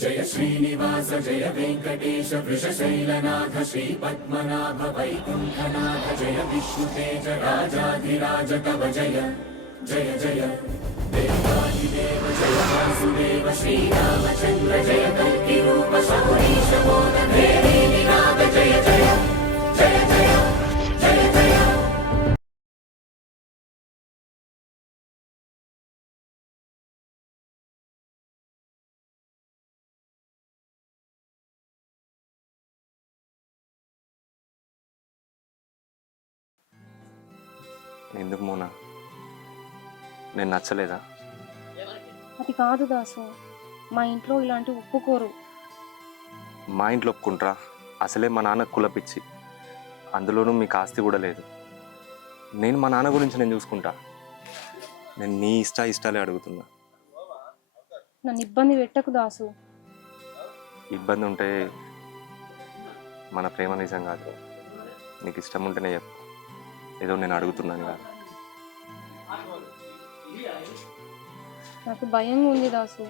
जय श्रीनिवास जय वेंकटेश वृषशैलनाथ श्रीपद्मनाभ वैकुंठनाथ जय विष्णुतेज राजाधिराज तव जय जय जय देवादिदेव जय वासुदेव श्रीरामचंद्र जय कल्कि रूप शौरीश मोद भेरी निनाद जय जय जय जय जय जय ఎందుకు మోనా నేను నచ్చలేదా? అది కాదు దాసు, మా ఇంట్లో ఇలాంటి ఒప్పుకోరు. మా ఇంట్లో ఒప్పుకుంటారా? అసలే మా నాన్న కులపిచ్చి, అందులోనూ మీకు ఆస్తి కూడా లేదు. నేను మా నాన్న గురించి నేను చూసుకుంటా. నేను నీ ఇష్టాలే అడుగుతున్నా. నన్ను ఇబ్బంది పెట్టకు దాసు. ఇబ్బంది ఉంటే మన ప్రేమ నిజం కాదు. నీకు ఇష్టం ఉంటేనే చెప్పు, ఏదో నేను అడుగుతున్నాను కాదు. నాకు భయంగా ఉంది దాసు.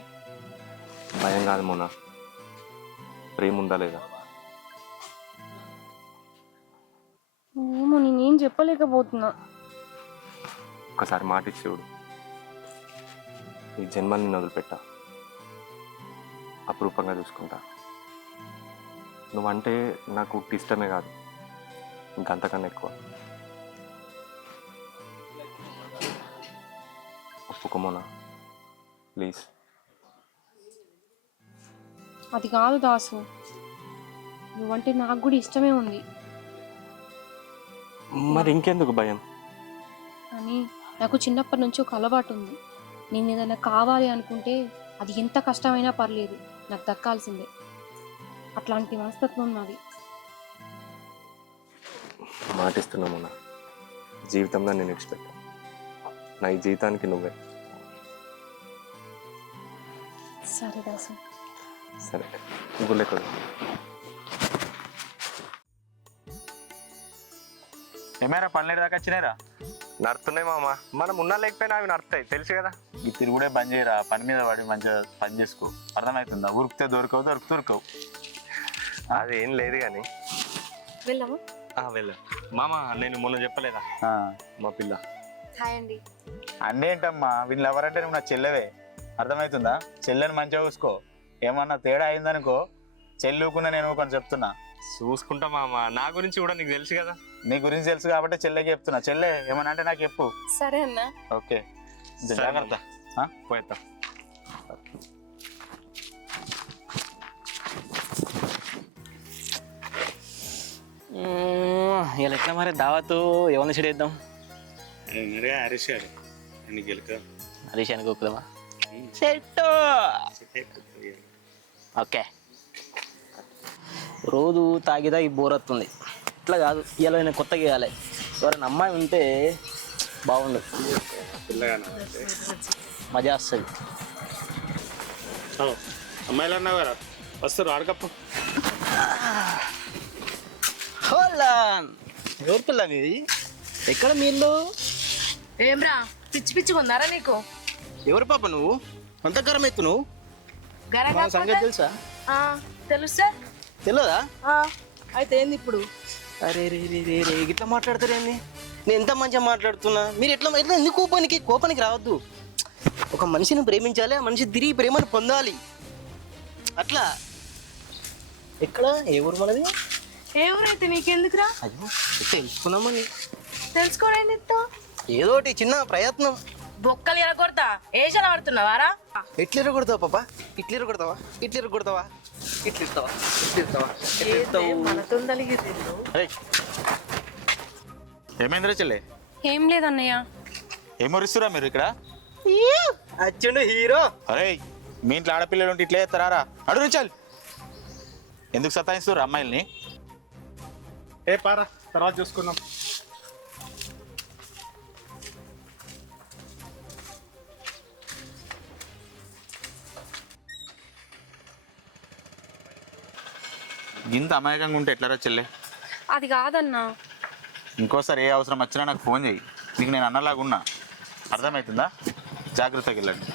భయం కాదు మోనా, ప్రేమ ఉందా లేదా? ఏమో నేనేం చెప్పలేకపోతున్నా. ఒకసారి మాట ఇచ్చి చూడు. ఈ జన్మని నేను వదిలిపెట్టా, అపురూపంగా చూసుకుంటా. నువ్వంటే నాకు ఇష్టమే కాదు, ఇంకంతకన్నా ఎక్కువ. ఒప్పుకోమోనా ప్లీజ్. అది కాదు దాసు, నువ్వంటే నాకు కూడా ఇష్టమే ఉంది. మరి ఇంకెందుకు భయం? కానీ నాకు చిన్నప్పటి నుంచి ఒక అలవాటు ఉంది. నేను ఏదైనా కావాలి అనుకుంటే అది ఎంత కష్టమైనా పర్లేదు, నాకు దక్కాల్సిందే. అట్లాంటి మనస్తత్వం నాది. మాటిస్తున్నా మోనా, జీవితంలో నేను విడిచిపెట్టా. నా ఈ జీవితానికి నువ్వే. సరే దాసు. సరే, నువ్వు లేకూడదు. ఏమైనా పనులు దాకా వచ్చినాయిరా? నడుతున్నాయి మామ, మనం ఉన్నా లేకపోయినా అవి నడుస్తాయి, తెలుసు కదా. ఈ తిరుగుడే బంద్ చేయరా, పని మీద పడి మంచిగా పని చేసుకో. అర్థమవుతుందా? ఉరికితే దొరకవు. అదేం లేదు కానీ వెళ్దామా? వెళ్ళా మామ. నేను మొన్న చెప్పలేదా మా పిల్ల? హాయ్ అండి. అన్నేంటమ్మా, వీళ్ళు ఎవరంటే నువ్వు నా చెల్లెవే. అర్థమవుతుందా? చెల్లెని మంచిగా చూసుకో. ఏమన్నా తేడా అయిందనుకో, చెల్లుకున్నా నేను కొంచెం చెప్తున్నా. చూసుకుంటా మామ, నా గురించి కూడా నీకు తెలుసు కదా. నీ గురించి తెలుసు కాబట్టి చెల్లెకి చెప్తున్నా. చెల్లె ఏమన్నా అంటే నాకు చెప్పు. సరే అన్న. ఓకే, సరే జాగ్రత్త. పోయేద్దాం. ఇలా ఎట్లా మరి దావతు ఎవరిని చెడేద్దాం? హరీష్ గారు హరీష్ అని ఒప్పుదామా? సెట్. ఓకే. రోజు తాగి బోర్ వస్తుంది. ఇట్లా కాదు, ఇలా నేను కొత్తగా వేయాలి. ఎవరైనా అమ్మాయి ఉంటే బాగుండు, మజా వస్తుంది. అమ్మాయిలు అన్నావు కదా, వస్తారు ఆడకప్పు. ఎవరి పిల్ల మీది? ఎక్కడ మీ ఇల్లు? ఏమ్రా పిచ్చి పిచ్చిగా ఉందారా నీకు? ఎవరు పాప నువ్వు? అంత గరం ఎత్తు నువ్వు. సంగతి తెలుసా? తెలుసా? తెలియదా? అయితే ఏంది ఇప్పుడు? అరే రే రే రే రే ఇట్లా మాట్లాడతారేంది? నేను ఎంత మంచిగా మాట్లాడుతున్నా, మీరు ఎట్లా ఎందుకు కోపానికి రావద్దు. ఒక మనిషిని ప్రేమించాలి, ఆ మనిషి తిరిగి ప్రేమను పొందాలి. అట్లా ఎక్కడ ఏ ఊరు మనది? ఏ ఊరైతే నీకెందుకురా? అయ్యో తెలుసుకున్నామని. తెలుసుకోవడం ఏదోటి చిన్న ప్రయత్నం. బొక్కలు ఎరగొడతా ఏషన పడుతున్నావారా? ఎట్లా ఎరగొడతావా పాప? ఇట్లా ఎరగొడతావా? ఇట్లా ఎరగొడతావా? ఇట్లా ఇస్తావా? ఇట్లా ఇస్తావా? ఎట్లా ఇస్తావు? మనతో ఏమైందిరా చెల్లె? ఏం లేదన్నయ్య. ఏమోరిస్తురా మీరు ఇక్కడ? అచ్చుండు హీరో. అరే, మీ ఇంట్లో ఆడపిల్లలు ఉంటే ఇట్లా చేస్తారా? అడుగు చాలు. ఎందుకు సతాయిస్తున్నారు అమ్మాయిల్ని? పారా, తర్వాత చూసుకుందాం. ఇంత అమాయకంగా ఉంటే ఎట్లరా చెల్లె? అది కాదన్నా. ఇంకోసారి ఏ అవసరం వచ్చినా నాకు ఫోన్ చేయి. నీకు నేను అన్నలాగా ఉన్నా. అర్థమవుతుందా? జాగ్రత్తగా వెళ్ళండి.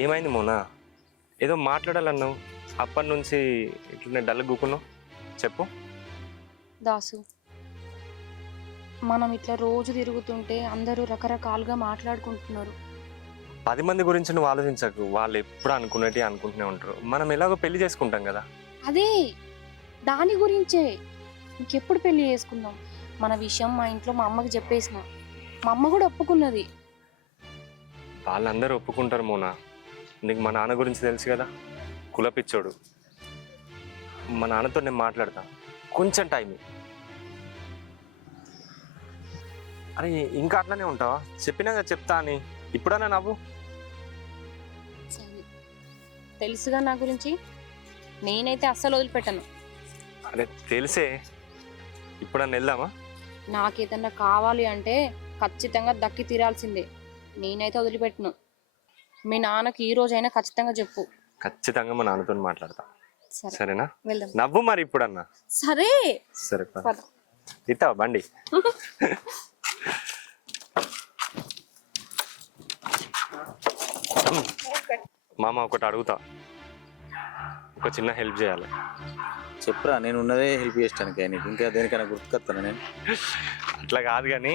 ఏమైంది మోనా? ఏదో మాట్లాడాలన్నావు, అప్పటి నుంచి ఇట్లనే డల్ గుక్కున్నావు. చెప్పు. దాసు, మనం ఇట్లా రోజు తిరుగుతుంటే అందరూ రకరకాలుగా మాట్లాడుకుంటున్నారు. 10 మంది గురించి నువ్వు ఆలోచించకు, వాళ్ళు ఎప్పుడు అనుకునేటి అనుకుంటూనే ఉంటారు. మనం ఎలాగో పెళ్లి చేసుకుంటాం కదా. అదే దాని గురించే. ఇంకెప్పుడు పెళ్లి చేసుకుందాం? మన విషయం మా ఇంట్లో మా అమ్మకి చెప్పేసిన, మా అమ్మ కూడా ఒప్పుకున్నది. వాళ్ళందరూ ఒప్పుకుంటారు మోనా. నీకు మా నాన్న గురించి తెలుసు కదా, కులపిచ్చోడు. మా నాన్నతో నేను మాట్లాడతా, కొంచెం టైం. అరే ఇంకా అట్లనే ఉంటావా? చెప్పినాక చెప్తా అని ఇప్పుడన్నా నవ్వు. సరే, తెలుసుగా నా గురించి. నేనైతే అస్సలు వదిలిపెట్టను. అరే తెలుసే, ఇప్పుడన్నా వెళ్దామా? నాకేదన్నా కావాలి అంటే ఖచ్చితంగా దక్కి తీరాల్సిందే. నేనైతే వదిలిపెట్టను. మీ నాన్నకి ఈ రోజైనా ఖచ్చితంగా చెప్పు. ఖచ్చితంగా మా నాన్నతో మాట్లాడతా. సరే, సరేనా? వెళ్దాం. నవ్వు మరి ఇప్పుడన్నా. సరే సరే పద. ఇస్తావా బండి? మామ ఒకటి అడుగుతా, ఒక చిన్న హెల్ప్ చేయాలి. చెప్పురా, నేను ఉన్నదే హెల్ప్ చేస్తానికి. నీకు ఇంకా దేనికైనా గుర్తుకొస్తాను నేను. అట్లా కాదు కానీ,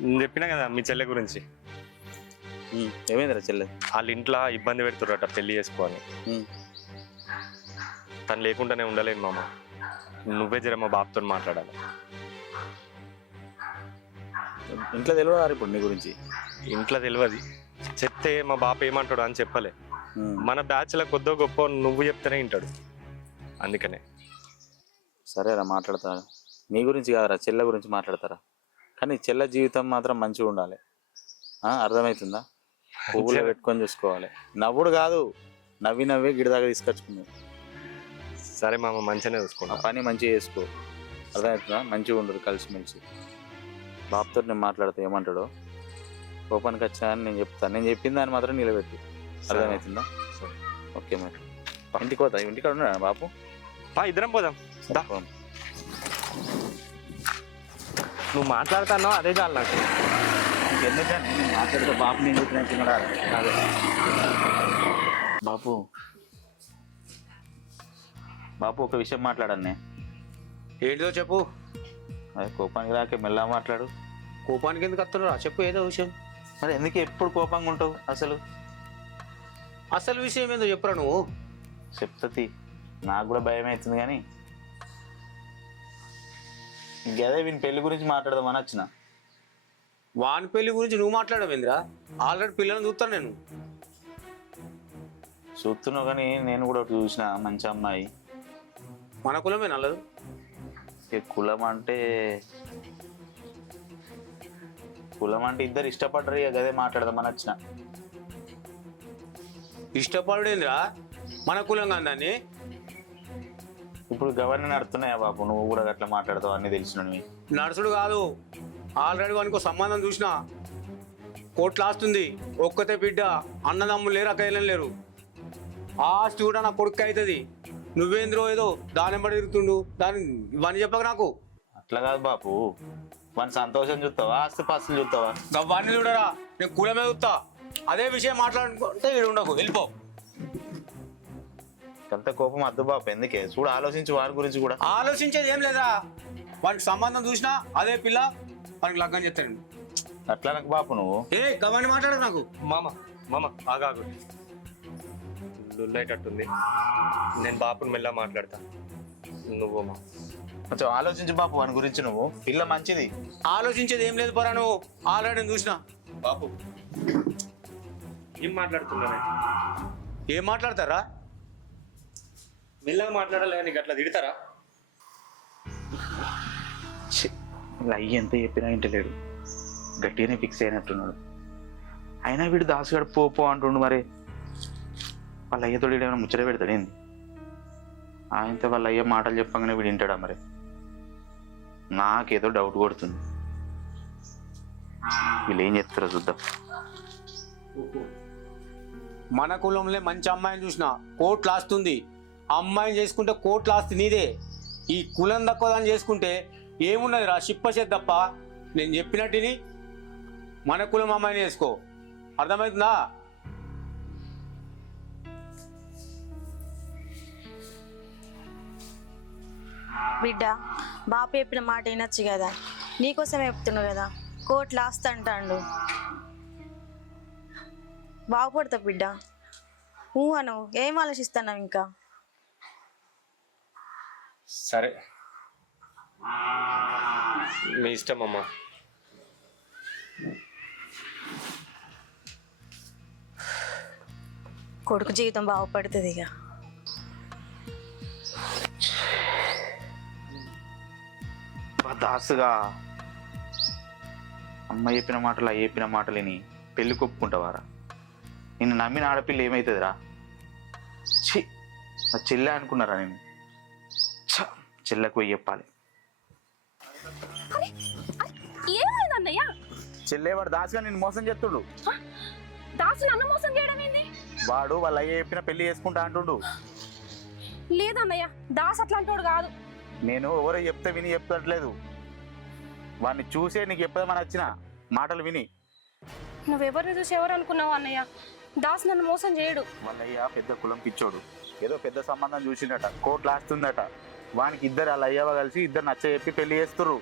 నేను చెప్పినా కదా మీ చెల్లె గురించి. ఏమైందిరా చెల్లె? వాళ్ళ ఇంట్లో ఇబ్బంది పెడుతుర్రట పెళ్లి చేసుకోవాలి. తను లేకుండానే ఉండలేను మామ. నువ్వే జర మా బాబుతో మాట్లాడాలి. ఇంట్లో తెలియదు ఇప్పుడు నీ గురించి? ఇంట్లో తెలియదు. చెప్తే మా బాప ఏమంటాడు అని చెప్పలే. మన బ్యాచ్లో కొద్దో గొప్ప నువ్వు చెప్తేనే వింటాడు, అందుకనే. సరేరా, మాట్లాడతా. మీ గురించి కాదురా, చెల్లె గురించి మాట్లాడతారా. కానీ చెల్లె జీవితం మాత్రం మంచిగా ఉండాలి. అర్థమవుతుందా? పువ్వులు పెట్టుకొని చూసుకోవాలి. నవ్వుడు కాదు, నవ్వి నవ్వి గిడి దాకా తీసుకొచ్చుకున్నావు. సరే మామ, మంచిగానే చూసుకున్నా. పని మంచిగా చేసుకో. అర్థమవుతుందా? మంచిగా ఉండరు కలిసిమెలిసి. బాబుతో నేను మాట్లాడతా, ఏమంటాడో. కోపానికి వచ్చినా అని నేను చెప్తాను. నేను చెప్పిన దాన్ని మాత్రం నిలబెట్టి. అర్థమవుతుందా? ఓకే మరి. ఇంటికి పోతా. ఇంటికాడ ఉన్నాడా బాపు? ఇద్దరం పోదాం. నువ్వు మాట్లాడుతున్నావు, అదే చాలు నాకు. ఎందుకంటే నేను మాట్లాడితే బాపు నేను చెప్పినట్టున్నాడా? అదే బాపు. బాపు ఒక విషయం మాట్లాడన్నే. ఏంటిదో చెప్పు. అదే కోపానికి రాకే మెల్లగా మాట్లాడు. కోపానికి ఎందుకు వస్తున్నారా? చెప్పు ఏదో విషయం. మరి ఎందుకు ఎప్పుడు కోపంగా ఉంటావు అసలు? అసలు విషయం ఏందో చెప్పురా నువ్వు. చెప్తుంది. నాకు కూడా భయం అవుతుంది కానీ గదే వీని పెళ్లి గురించి మాట్లాడదామని వచ్చిన. వాని పెళ్లి గురించి నువ్వు మాట్లాడవేంద్రా? ఆల్రెడీ పిల్లల్ని చూస్తాను నేను. చూస్తున్నావు కానీ నేను కూడా ఒకటి చూసిన మంచి అమ్మాయి. మన కులమే నల్లదు. కులం అంటే ఇద్దరు ఇష్టపడ్డరు. ఇక గదే మాట్లాడదామని వచ్చిన. ఇష్టపడుడేంద్రా? మన కులం కాదు దాన్ని. ఇప్పుడు గవర్నర్ నడుతున్నాయా బాబు? నువ్వు కూడా అట్లా మాట్లాడతావు అన్నీ తెలిసినవి. నడుసుడు కాదు, ఆల్రెడీ వానికి సంబంధం చూసినా. కోట్లు ఆస్తుంది, ఒక్కతే బిడ్డ, అన్నదమ్ములు లేరు, అక్కయ్యలు లేరు. ఆస్తి కూడా నా కొడుకు అవుతుంది. నువ్వేంద్రో ఏదో దాని బడి తిరుగుతుండు. దాన్ని ఇవన్నీ చెప్పక నాకు. అట్లా కాదు బాపు, మన సంతోషం చూస్తావా ఆస్తి పాస్తులు చూస్తావా? అవన్నీ చూడరా, నేను కులమే చూస్తా. అదే విషయం మాట్లాడుకుంటే వీడు ఉండకు, వెళ్ళిపో. అంత కోపం అద్దు బాపు, ఎందుకే? చూడు, ఆలోచించి వారి గురించి కూడా. ఆలోచించేది ఏం లేదా? వానికి సంబంధం చూసినా అదే పిల్ల, వానికి లగ్గం చెప్తాను. అట్లా నాకు బాపు నువ్వు గవన్నీ మాట్లాడదు నాకు. మామ ఆగాగు, లుల్లైటట్టుంది. నేను బాపుని మెల్ల మాట్లాడతా, నువ్వు మా కొంచెం ఆలోచించు బాపు వాని గురించి. నువ్వు పిల్ల మంచిది. ఆలోచించేది ఏం లేదు పోరా, నువ్వు ఆల్రెడీ చూసినా. బాపు ఏం మాట్లాడుతున్నా? ఏం మాట్లాడతారా? మెల్లగా మాట్లాడాలి, నీకు అట్లా తిడతారా? అయ్యి ఎంత చెప్పినా ఇంటలేడు. గట్టిగానే ఫిక్స్ అయినట్టున్నాడు. అయినా వీడు దాసుగాడు పో అంటుండు. మరి వాళ్ళ అయ్యతోడు ఏమైనా ముచ్చట పెడతాడు ఏంది? ఆయనతో వాళ్ళ అయ్య మాటలు చెప్పగానే వీడు వింటాడా? మరి నాకేదో డౌట్ కొడుతుంది. వీళ్ళు ఏం చెప్తారో చూద్దాం. మన కులంలో మంచి అమ్మాయిని చూసినా కోట్లు ఆస్తుంది. అమ్మాయిని చేసుకుంటే కోట్లు ఆస్తి నీదే. ఈ కులం తక్కువ దాన్ని చేసుకుంటే ఏమున్నది రా, షిప్పసేది తప్ప. నేను చెప్పినట్టుని మన కులం అమ్మాయిని చేసుకో, అర్థమవుతుందా? బిడ్డ బాపు చెప్పిన మాట వినొచ్చు కదా, నీకోసమే చెప్తున్నావు కదా, కోట్లు ఆస్తి అంటాండు. బాగుపడతా బిడ్డ, అను ఏం ఆలోచిస్తున్నావు ఇంకా? సరే, మీ ఇష్టం అమ్మా. కొడుకు జీవితం బాగుపడుతుంది ఇక. దాసుగా అమ్మ చెప్పిన మాటలు చెప్పిన మాటలని పెళ్లి కొప్పుకుంటావారా? నిన్ను నమ్మిన ఆడపిల్ల ఏమవుతుందిరా? ఛీ, నా చెల్లె అనుకున్నారా నేను? చెల్లెకు పోయి చెప్పాలి. ఏమైందన్నయ్య? చెల్లెవాడు దాసుగా నిన్ను మోసం చేస్తుండు. దాసు నన్ను మోసం చేయడం ఏంది? వాడు వాళ్ళ అయ్య చెప్పిన పెళ్లి చేసుకుంటా అంటుండు. లేదన్నయ్య, దాసు అట్లాంటోడు కాదు. నేను ఎవరో చెప్తే విని చెప్తట్లేదు, వాడిని చూసే నీకు ఎప్పుడేమని వచ్చిన మాటలు విని. నువ్వెవరిని చూసి ఎవరు అనుకున్నావు అన్నయ్య? దాసు నన్ను మోసం చేయడు. వాళ్ళయ్య పెద్ద కులం పిచ్చోడు, ఏదో పెద్ద సంబంధం చూసిందట, కోట్లు ఆస్తుందట. వానికి ఇద్దరు వాళ్ళ అయ్యవ కలిసి ఇద్దరు నచ్చ చెప్పి పెళ్లి చేస్తుర్రు.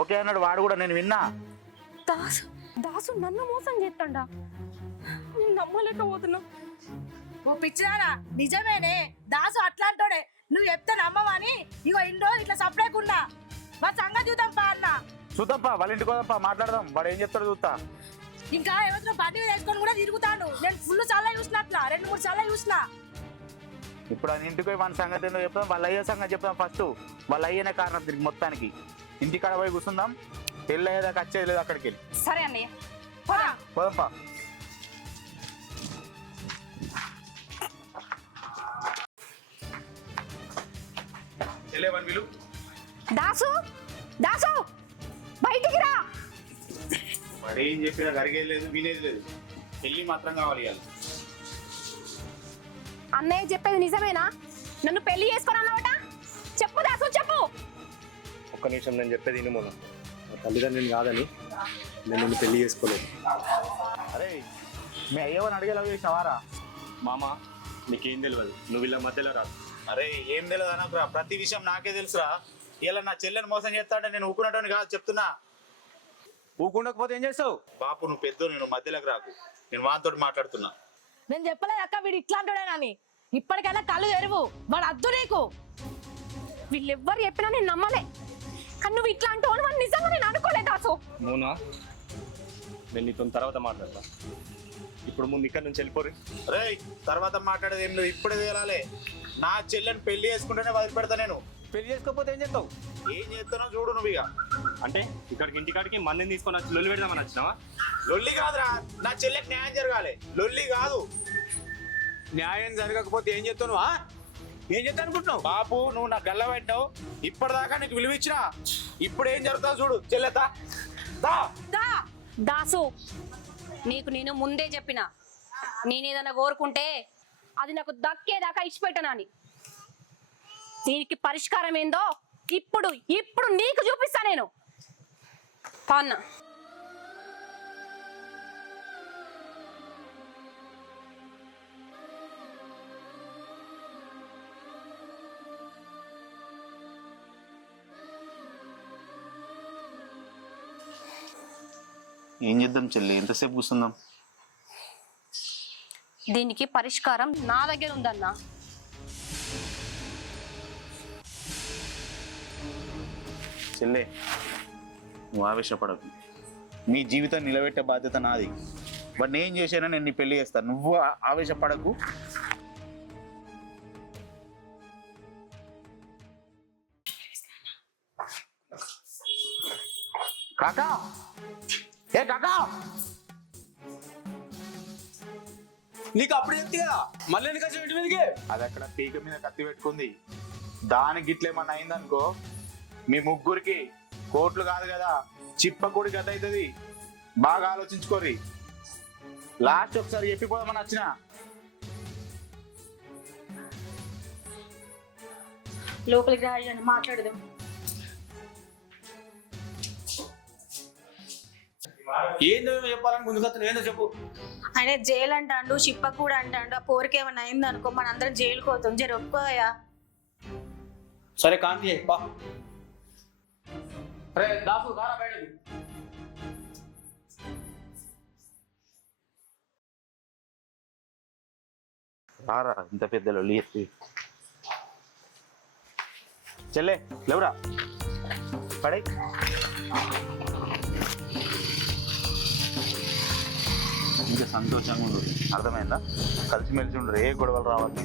ఓకే అన్నాడు వాడు కూడా, నేను విన్నా. దాసు దాసు నన్ను మోసం చేస్తాడా? నేను నమ్మలేకపోతున్నా. ఓ పిచ్చిదానా, నిజమేనే దాసు అట్లాంటోడే. నువ్వు చెప్తే నమ్మవని ఇగో ఇన్ని రోజులు ఇట్లా సపరేకున్నా. మా సంగతి చూద్దాం పా అన్న. చూద్దాంపా, వాళ్ళ ఇంటికి పోదాంపా, మాట్లాడదాం. వాడు ఏం చెప్తాడు చూస్తా. ఇంకా ఏమవుతుందో బండి మీద వేసుకొని కూడా తిరుగుతాడు. నేను ఫుల్ చాలా చూసినట్లా, 2-3 సార్లు చూసినా. ఇప్పుడు ఆయన ఇంటికి పోయి మన సంగతి ఏందో చెప్తాం, వాళ్ళ అయ్యే సంగతి చెప్తాం. ఫస్ట్ వాళ్ళ అయ్యనే కారణం దీనికి మొత్తానికి. ఇంటికాడ పోయి కూర్చుందాం, పెళ్ళి అయ్యేదాకా వచ్చేది లేదు అక్కడికి వెళ్ళి. సరే అన్నయ్య, పోదాంపా. దాసు దాసు బయటికి రా. వాడు ఏం చెప్పినా జరిగేది లేదు, వినేది లేదు. పెళ్లి మాత్రం కావాలి. అన్నయ్య చెప్పేది నిజమేనా? నన్ను పెళ్లి చేసుకోనన్నావట? చెప్పు దాసు, చెప్పు. ఒక్క నిమిషం, నేను చెప్పేది విను మొన్న. నా తల్లిదండ్రులు కాదని నేను నిన్ను పెళ్లి చేసుకోలేదు. అరే, మీ అయ్యవని అడిగేలా చేసినవారా? మామ, నీకేం తెలియదు, నువ్వు వీళ్ళ మధ్యలో రా. అరే, ఏం తెలియదు అనకురా, ప్రతి విషయం నాకే తెలుసురా. ఇలా నా చెల్లెని మోసం చేస్తాంటే నేను ఊకున్నట్టు కాదు చెప్తున్నా. ఊకుండకపోతే ఏం చేస్తావు? బాపు, నువ్వు పెద్ద, నేను మధ్యలోకి రాకు. నేను వానితో మాట్లాడుతున్నా. నేను చెప్పలేదు అక్క వీడు ఇట్లాంటోడేనని. ఇప్పటికైనా కళ్ళు తెరువు, వాడు అద్దు నీకు. వీళ్ళెవ్వరు చెప్పినా నేను నమ్మలే, కానీ నువ్వు ఇట్లా అంటూ అని నిజంగా నేను అనుకోలేదు దాసు. మోనా, నేను నీతో తర్వాత మాట్లాడతా. ఇప్పుడు ముందు ఇక్కడ నుంచి వెళ్ళిపోరు. అరే, తర్వాత మాట్లాడేది ఏం లేదు, ఇప్పుడే తేలాలే. నా చెల్లెని పెళ్లి చేసుకుంటేనే వదిలిపెడతా నేను. పెళ్లి చేసుకోకపోతే ఏం చేస్తావు? ఏం చేస్తున్నావు చూడు నువ్వు. ఇక అంటే ఇక్కడికి ఇంటికాడికి మందిని తీసుకొని వచ్చి లొల్లి పెడదామని వచ్చినావా? లొల్లి కాదురా, నా చెల్లెకి న్యాయం జరగాలి, లొల్లి కాదు. న్యాయం జరగకపోతే ఏం చేస్తావు నువ్వు? ఏం చేస్తా అనుకుంటున్నావు? బాపు, నువ్వు నా గల్ల పెట్టావు, ఇప్పటిదాకా నీకు విలువ ఇచ్చినా. ఇప్పుడు ఏం జరుగుతావు చూడు. చెల్లెతా దాసు, నీకు నేను ముందే చెప్పిన, నేనేదన్నా కోరుకుంటే అది నాకు దక్కేదాకా ఇచ్చిపెట్టనని. దీనికి పరిష్కారం ఏందో ఇప్పుడు ఇప్పుడు నీకు చూపిస్తా నేను. పాన్న ఏం చేద్దాం చెల్లి, ఎంతసేపు కూర్చుందాం? దీనికి పరిష్కారం నా దగ్గర ఉందన్నా. చెల్లె, నువ్వు ఆవేశపడకు. నీ జీవితం నిలబెట్టే బాధ్యత నాది. బట్ నేను చేశానో నేను నీ పెళ్లి చేస్తాను. నువ్వు ఆవేశపడకు. కాకా, ఏ కాకా, నీకు అప్పుడు చెప్తే కదా మళ్ళీ నీకు వచ్చి ఇంటి మీదకి. అది అక్కడ పీక మీద కత్తి పెట్టుకుంది. దానికి గిట్లేమన్నా అయిందనుకో, మీ ముగ్గురికి కోట్లు కాదు కదా, చిప్పకూడి గత అవుతుంది. బాగా ఆలోచించుకోరి. లాస్ట్ ఒకసారి చెప్పిపోదామని వచ్చిన. లోపలికి రాయని మాట్లాడదాం. ఏందో చెప్పాలని ముందుకు ఏందో చెప్పు. ఆయన జైలు అంటాడు, చిప్ప కూడా అంటాడు. ఆ పోరికి ఏమన్నా అయింది అనుకో, మనందరం జైలుకి పోతాం. జర ఒప్పుకోయా. సరే కాంతి బా రే దాసు గారా బయటకు రారా ఇంత పెద్ద లొల్లి చెప్పి చెల్లే లేవురా పడే ఇంకా సంతోషంగా ఉండు అర్థమైందా కలిసిమెలిసి ఉండరు ఏ గొడవలు రావాలి